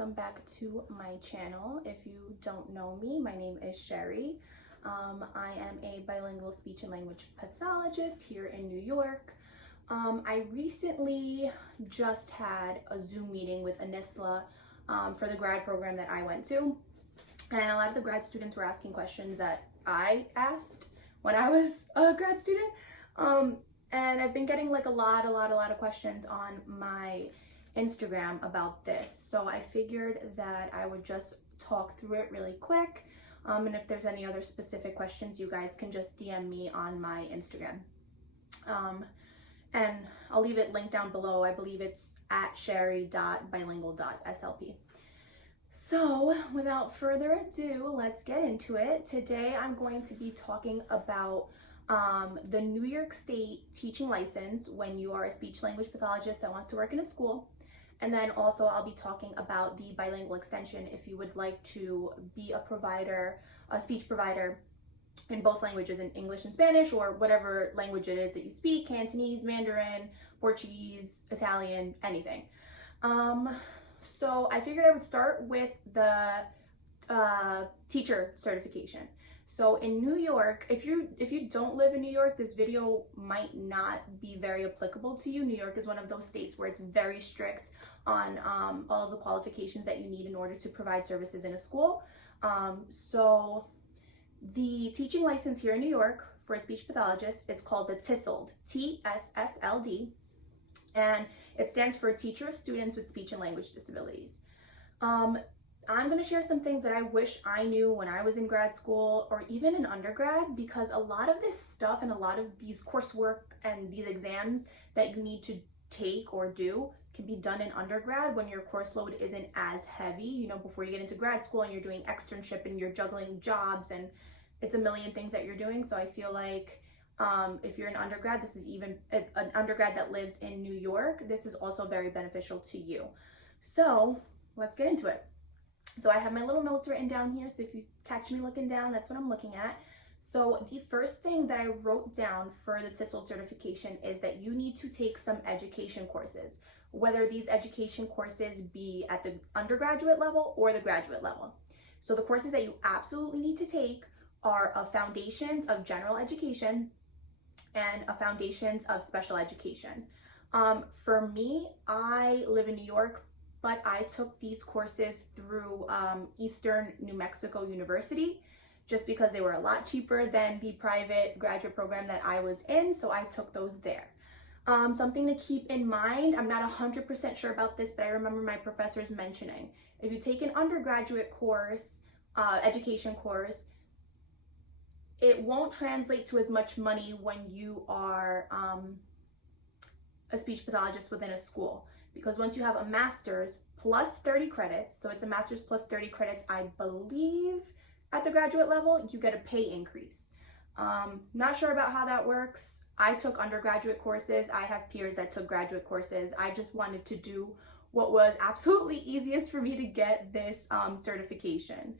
welcome back to my channel. If you don't know me, my name is Sherry. I am a bilingual speech and language pathologist here in New York. I recently just had a Zoom meeting with NYS for the grad program that I went to, and a lot of the grad students were asking questions that I asked when I was a grad student, and I've been getting like a lot of questions on my Instagram about this, so I figured that I would just talk through it really quick, and if there's any other specific questions, you guys can just DM me on my Instagram, and I'll leave it linked down below. I believe it's at sherry.bilingual.slp. So without further ado, let's get into it. Today I'm going to be talking about the New York State teaching license when you are a speech language pathologist that wants to work in a school. And then also I'll be talking about the bilingual extension if you would like to be a provider, a speech provider in both languages, in English and Spanish, or whatever language it is that you speak, Cantonese, Mandarin, Portuguese, Italian, anything. So I figured I would start with the teacher certification. So in New York, if you don't live in New York, this video might not be very applicable to you. New York is one of those states where it's very strict on all of the qualifications that you need in order to provide services in a school. So the teaching license here in New York for a speech pathologist is called the TSLD, T-S-S-L-D, and it stands for Teacher of Students with Speech and Language Disabilities. I'm going to share some things that I wish I knew when I was in grad school or even in undergrad, because a lot of this stuff and a lot of these coursework and these exams that you need to take or do can be done in undergrad when your course load isn't as heavy, you know, before you get into grad school and you're doing externship and you're juggling jobs and it's a million things that you're doing. So I feel like if you're an undergrad, this is even an undergrad that lives in New York, this is also very beneficial to you. So let's get into it. So I have my little notes written down here, so if you catch me looking down, that's what I'm looking at. So the first thing that I wrote down for the TSLD certification is that you need to take some education courses, whether these education courses be at the undergraduate level or the graduate level. So the courses that you absolutely need to take are a Foundations of General Education and a Foundations of Special Education. For me, I live in New York, but I took these courses through Eastern New Mexico University just because they were a lot cheaper than the private graduate program that I was in, so I took those there. Something to keep in mind, I'm not 100% sure about this, but I remember my professors mentioning, if you take an undergraduate course, education course, it won't translate to as much money when you are a speech pathologist within a school. Because once you have a master's plus 30 credits, so it's a master's plus 30 credits, I believe at the graduate level, you get a pay increase. Not sure about how that works. I took undergraduate courses. I have peers that took graduate courses. I just wanted to do what was absolutely easiest for me to get this certification.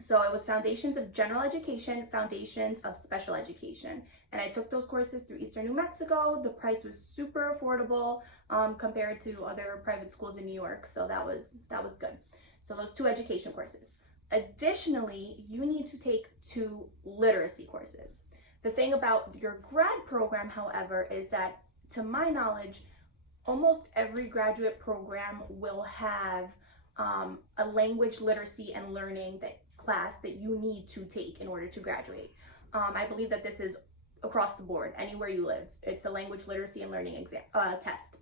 So it was Foundations of General Education, Foundations of Special Education. And I took those courses through Eastern New Mexico. The price was super affordable compared to other private schools in New York. So that was good. So those two education courses. Additionally, you need to take 2 literacy courses. The thing about your grad program, however, is that to my knowledge, almost every graduate program will have a language literacy and learning class that you need to take in order to graduate. I believe that this is across the board, anywhere you live. It's a language literacy and learning test.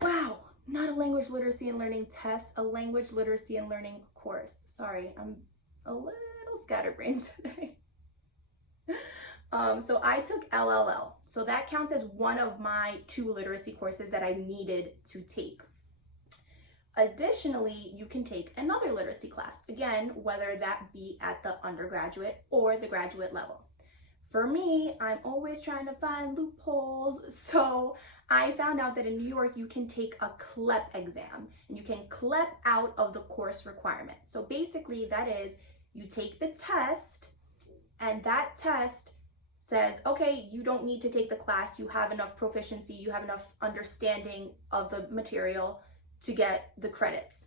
Wow, not a language literacy and learning test, a language literacy and learning course. Sorry, I'm a little scatterbrained today. So I took LLL. So that counts as one of my 2 literacy courses that I needed to take. Additionally, you can take another literacy class, again, whether that be at the undergraduate or the graduate level. For me, I'm always trying to find loopholes, so I found out that in New York, you can take a CLEP exam, and you can CLEP out of the course requirement. So basically, that is, you take the test, and that test says, okay, you don't need to take the class, you have enough proficiency, you have enough understanding of the material, to get the credits.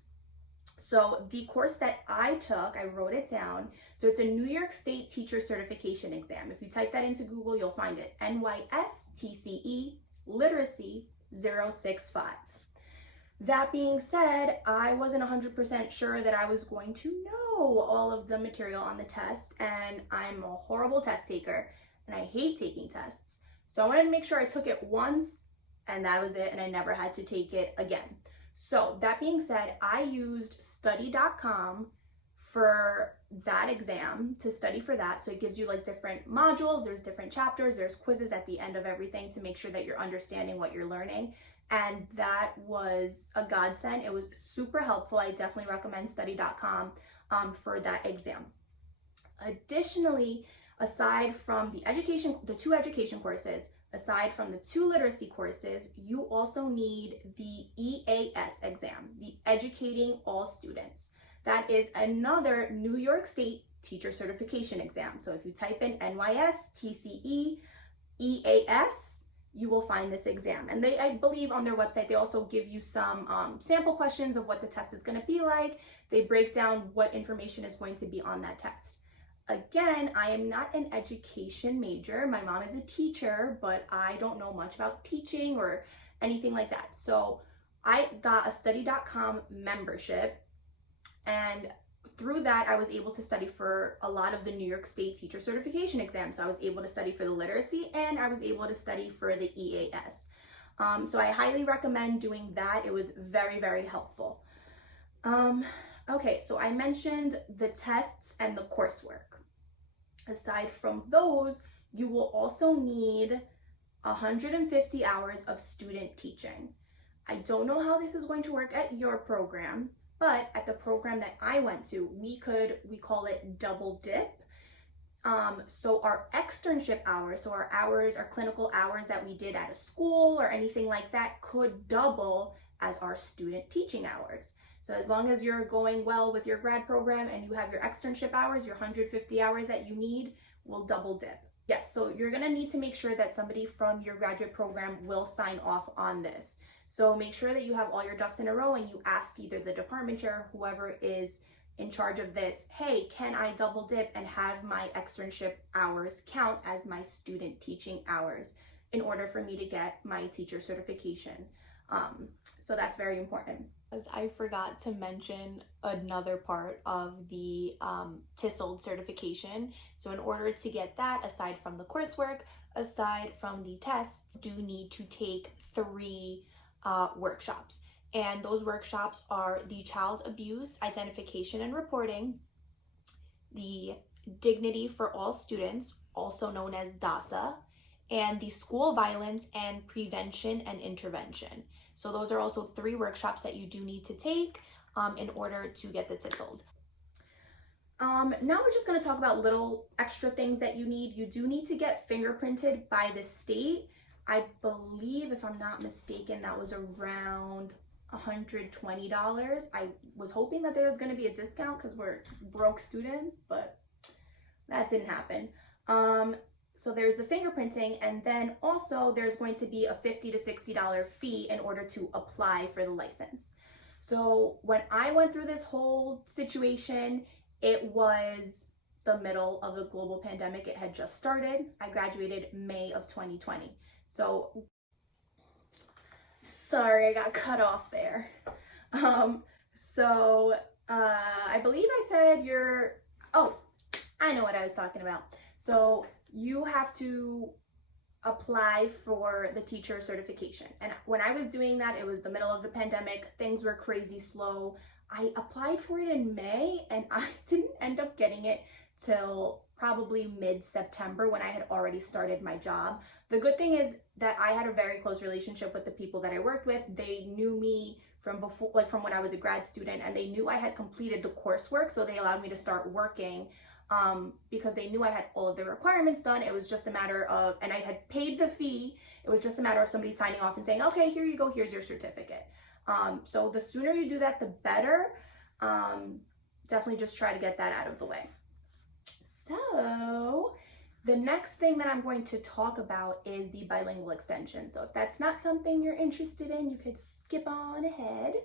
So the course that I took, I wrote it down. So it's a New York State Teacher Certification Exam. If you type that into Google, you'll find it. NYS TCE Literacy 065. That being said, I wasn't 100% sure that I was going to know all of the material on the test, and I'm a horrible test taker, and I hate taking tests. So I wanted to make sure I took it once, and that was it, and I never had to take it again. So that being said, I used study.com for that exam, to study for that. So it gives you like different modules, there's different chapters, there's quizzes at the end of everything to make sure that you're understanding what you're learning. And that was a godsend. It was super helpful. I definitely recommend study.com for that exam. Additionally, aside from the two education courses, aside from the two literacy courses, you also need the EAS exam, the Educating All Students. That is another New York State teacher certification exam. So if you type in NYS TCE EAS, you will find this exam. And they, I believe on their website, they also give you some sample questions of what the test is going to be like. They break down what information is going to be on that test. Again, I am not an education major. My mom is a teacher, but I don't know much about teaching or anything like that. So I got a study.com membership, and through that, I was able to study for a lot of the New York State teacher certification exams. So I was able to study for the literacy, and I was able to study for the EAS. So I highly recommend doing that. It was very, very helpful. Okay, so I mentioned the tests and the coursework. Aside from those, you will also need 150 hours of student teaching. I don't know how this is going to work at your program, but at the program that I went to, we call it double dip. So our externship hours, so our clinical hours that we did at a school or anything like that, could double as our student teaching hours. So as long as you're going well with your grad program and you have your externship hours, your 150 hours that you need will double dip. Yes, so you're gonna need to make sure that somebody from your graduate program will sign off on this. So make sure that you have all your ducks in a row and you ask either the department chair, whoever is in charge of this, hey, can I double dip and have my externship hours count as my student teaching hours in order for me to get my teacher certification? So that's very important. As I forgot to mention another part of the TESOL certification. So in order to get that, aside from the coursework, aside from the tests, you do need to take 3 workshops. And those workshops are the child abuse identification and reporting, the dignity for all students, also known as DASA, and the school violence and prevention and intervention. So those are also 3 workshops that you do need to take in order to get the TESOL. Now we're just going to talk about little extra things that you need. You do need to get fingerprinted by the state. I believe, if I'm not mistaken, that was around $120. I was hoping that there was going to be a discount because we're broke students, but that didn't happen. So there's the fingerprinting, and then also there's going to be a $50 to $60 fee in order to apply for the license. So when I went through this whole situation, it was the middle of the global pandemic. It had just started. I graduated May of 2020. So, sorry, I got cut off there. I believe I said I know what I was talking about. So you have to apply for the teacher certification. And when I was doing that, it was the middle of the pandemic. Things were crazy slow. I applied for it in May and I didn't end up getting it till probably mid-September when I had already started my job. The good thing is that I had a very close relationship with the people that I worked with. They knew me from before, like from when I was a grad student, and they knew I had completed the coursework, so they allowed me to start working because they knew I had all of the requirements done. It was just a matter of, and I had paid the fee, it was just a matter of somebody signing off and saying, okay, here you go, here's your certificate. So the sooner you do that, the better. Definitely just try to get that out of the way. So the next thing that I'm going to talk about is the bilingual extension. So if that's not something you're interested in, you could skip on ahead.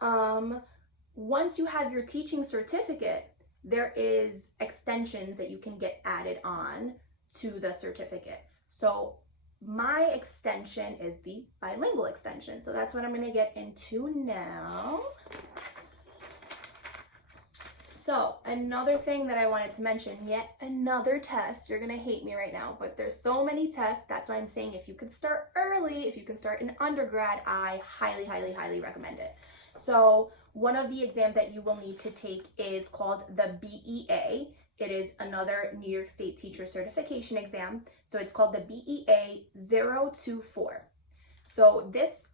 Once you have your teaching certificate, there is extensions that you can get added on to the certificate. So my extension is the bilingual extension. So that's what I'm going to get into now. So another thing that I wanted to mention, yet another test. You're going to hate me right now, but there's so many tests. That's why I'm saying if you could start early, if you can start in undergrad, I highly, highly, highly recommend it. So one of the exams that you will need to take is called the BEA. It is another New York State teacher certification exam. So it's called the BEA 024. So this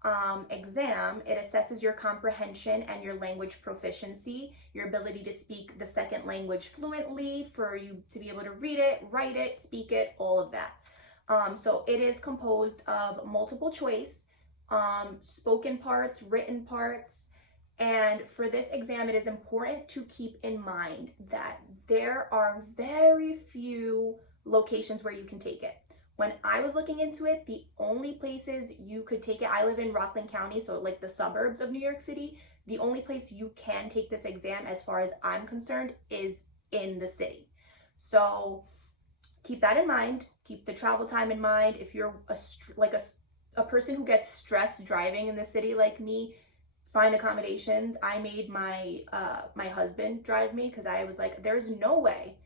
exam, it assesses your comprehension and your language proficiency, your ability to speak the second language fluently, for you to be able to read it, write it, speak it, all of that. So it is composed of multiple choice, spoken parts, written parts. And for this exam, it is important to keep in mind that there are very few locations where you can take it. When I was looking into it, the only places you could take it, I live in Rockland County, so like the suburbs of New York City, the only place you can take this exam, as far as I'm concerned, is in the city. So keep that in mind. Keep the travel time in mind. If you're a person who gets stressed driving in the city like me, find accommodations. I made my husband drive me because I was like, there's no way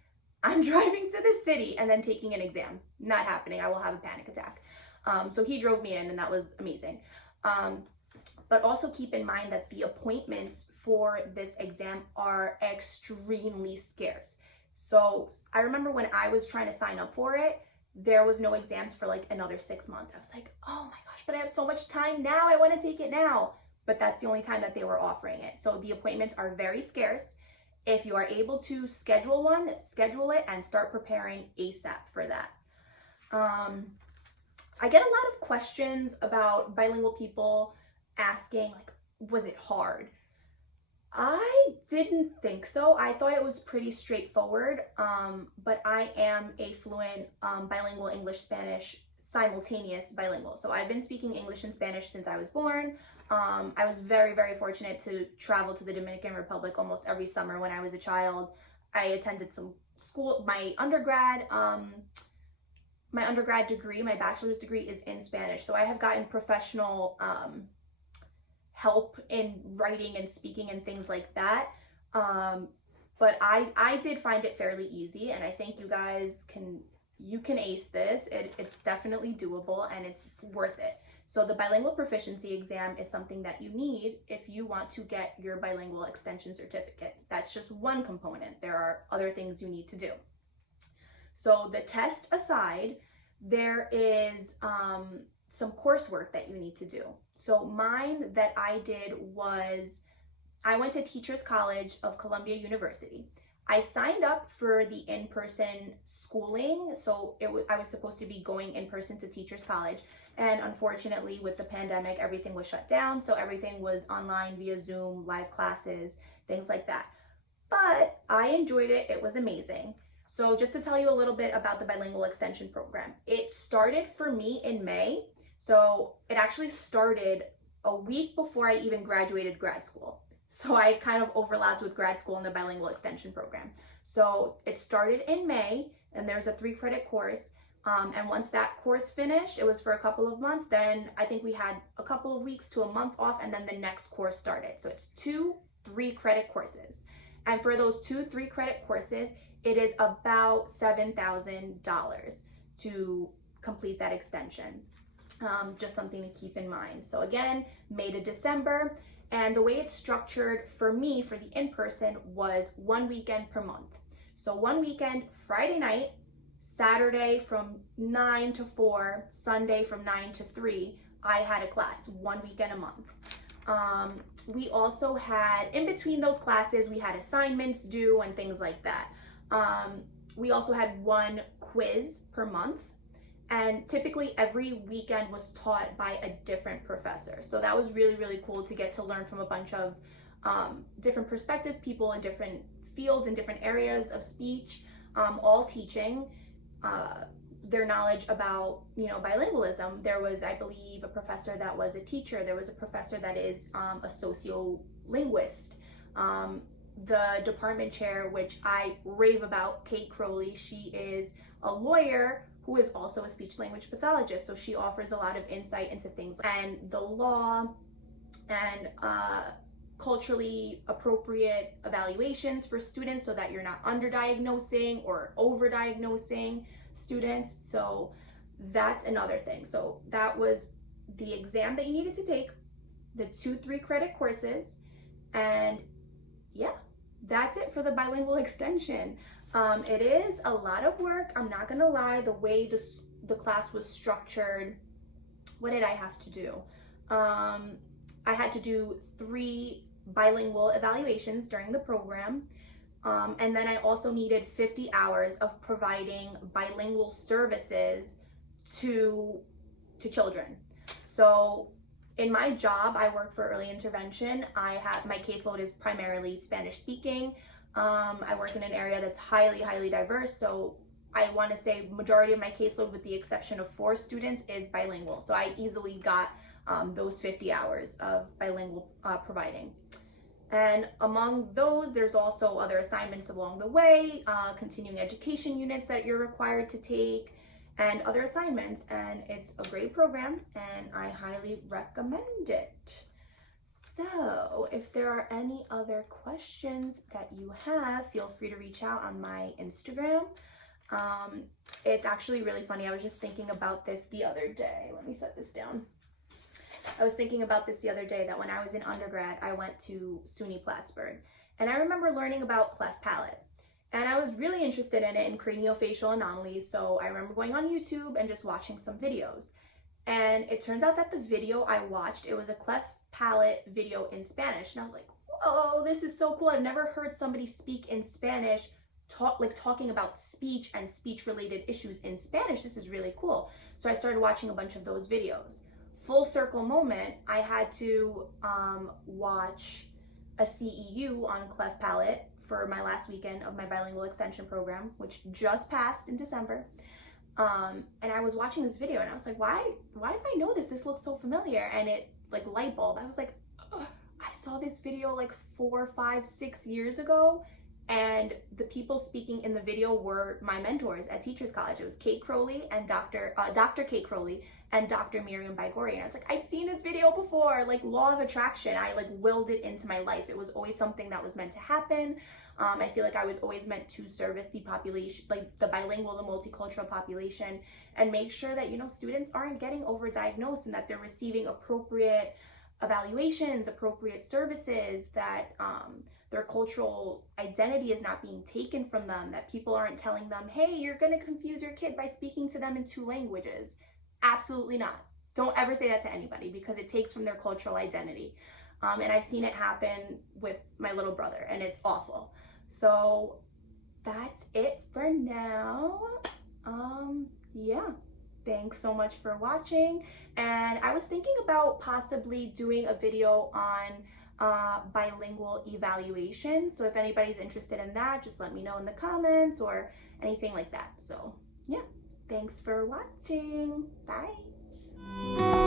I'm driving to the city and then taking an exam. Not happening. I will have a panic attack. So he drove me in, and that was amazing. But also keep in mind that the appointments for this exam are extremely scarce. So I remember when I was trying to sign up for it, there was no exams for like another 6 months. I was like, oh my gosh, but I have so much time now. I want to take it now. But that's the only time that they were offering it. So the appointments are very scarce. If you are able to schedule one, schedule it and start preparing ASAP for that. I get a lot of questions about bilingual people asking, like, was it hard? I didn't think so. I thought it was pretty straightforward, but I am a fluent bilingual English-Spanish simultaneous bilingual. So I've been speaking English and Spanish since I was born. I was very, very fortunate to travel to the Dominican Republic almost every summer when I was a child. I attended some school. My undergrad degree, my bachelor's degree, is in Spanish. So I have gotten professional help in writing and speaking and things like that. But I did find it fairly easy, and I think you guys can ace this. It's definitely doable, and it's worth it. So the bilingual proficiency exam is something that you need if you want to get your bilingual extension certificate. That's just one component. There are other things you need to do. So the test aside, there is some coursework that you need to do. So mine that I did was, I went to Teachers College of Columbia University. I signed up for the in-person schooling, so I was supposed to be going in person to Teachers College, and unfortunately with the pandemic, everything was shut down, so everything was online via Zoom, live classes, things like that. But I enjoyed it. It was amazing. So just to tell you a little bit about the bilingual extension program, it started for me in May. So it actually started a week before I even graduated grad school. So I kind of overlapped with grad school in the bilingual extension program. So it started in May, and there's a 3-credit course. And once that course finished, it was for a couple of months. Then I think we had a couple of weeks to a month off, and then the next course started. So it's 2 3-credit courses. And for those 2 3-credit courses, it is about $7,000 to complete that extension. Just something to keep in mind. So again, May to December. And the way it's structured for me, for the in-person, was 1 weekend per month. So 1 weekend, Friday night, Saturday from 9 to 4, Sunday from 9 to 3, I had a class, 1 weekend a month. We also had, in between those classes, we had assignments due and things like that. We also had 1 quiz per month. And typically every weekend was taught by a different professor. So that was really, really cool to get to learn from a bunch of different perspectives, people in different fields and different areas of speech, all teaching. their knowledge about, bilingualism. There was, I believe, a professor that was a teacher. There was a professor that is a sociolinguist. The department chair, which I rave about, Kate Crowley, she is a lawyer who is also a speech language pathologist. So she offers a lot of insight into things and the law and culturally appropriate evaluations for students so that you're not underdiagnosing or overdiagnosing students. So that's another thing. So that was the exam that you needed to take, the 2 3-credit courses, and yeah, that's it for the bilingual extension. It is a lot of work. I'm not gonna lie, the way the class was structured. What did I have to do? I had to do 3 bilingual evaluations during the program. And then I also needed 50 hours of providing bilingual services to children. So in my job, I work for early intervention. My caseload is primarily Spanish speaking. I work in an area that's highly diverse. So I want to say majority of my caseload, with the exception of 4 students, is bilingual. So I easily got those 50 hours of bilingual providing. And among those, there's also other assignments along the way, continuing education units that you're required to take, and other assignments. And it's a great program, and I highly recommend it. So if there are any other questions that you have, feel free to reach out on my Instagram. It's actually really funny. I was just thinking about this the other day. Let me set this down. I was thinking about this the other day, that when I was in undergrad, I went to SUNY Plattsburgh, and I remember learning about cleft palate, and I was really interested in it, in craniofacial anomalies. So I remember going on YouTube and just watching some videos, and it turns out that the video I watched, it was a cleft palate video in Spanish, and I was like, whoa, this is so cool. I've never heard somebody speak in Spanish, talking about speech and speech related issues in Spanish. This is really cool. So I started watching a bunch of those videos. Full circle moment, I had to watch a CEU on cleft palate for my last weekend of my bilingual extension program, which just passed in December. And I was watching this video, and I was like, why do I know this? This looks so familiar. And it, like, light bulb. I was like, I saw this video like 4, 5, 6 years ago. And the people speaking in the video were my mentors at Teachers College. It was Kate Crowley and Dr. Kate Crowley and Dr. Miriam Baigori. And I was like, I've seen this video before, like law of attraction. I like willed it into my life. It was always something that was meant to happen. I feel like I was always meant to service the population, like the bilingual, the multicultural population, and make sure that, students aren't getting overdiagnosed and that they're receiving appropriate evaluations, appropriate services, that their cultural identity is not being taken from them, that people aren't telling them, hey, you're gonna confuse your kid by speaking to them in 2 languages. Absolutely not. Don't ever say that to anybody, because it takes from their cultural identity. And I've seen it happen with my little brother, and it's awful. So that's it for now. Yeah. Thanks so much for watching. And I was thinking about possibly doing a video on bilingual evaluation. So if anybody's interested in that, just let me know in the comments or anything like that. So yeah, thanks for watching. Bye.